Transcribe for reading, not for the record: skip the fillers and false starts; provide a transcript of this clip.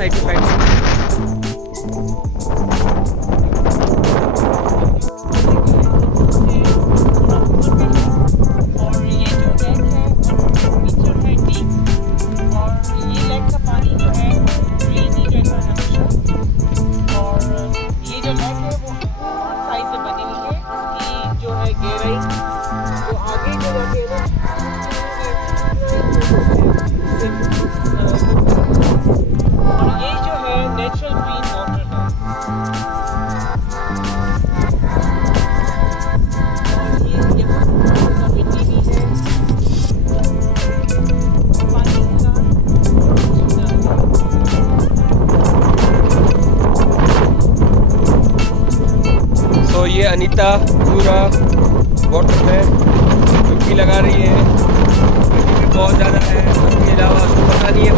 Side to side. और ये जो लेक है 1 मीटर है डीप और ये लेक का पानी जो है ग्रीन ही रहता है हमेशा। और ये जो लेक है वो साइज से बनी हुई है, इसकी जो है गहराई जो आगे जो जाके ना और ये जो है नेचुरल ग्रीन वाटर है। और ये यहाँ का मिट्टी भी है पानी का तो ये अनीता पूरा वाटर में डुबकी लगा रही है, बहुत ज़्यादा है। उसके अलावा उसको पता नहीं है